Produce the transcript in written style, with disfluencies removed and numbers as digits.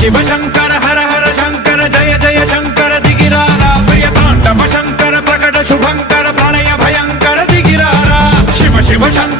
शिव शंकर हर हर शंकर जय जय शंकर दिगिरारा प्रिय तांडव शंकर प्रकट शुभंकर प्रलय भयंकर दिगिरारा शिव शिव शंकर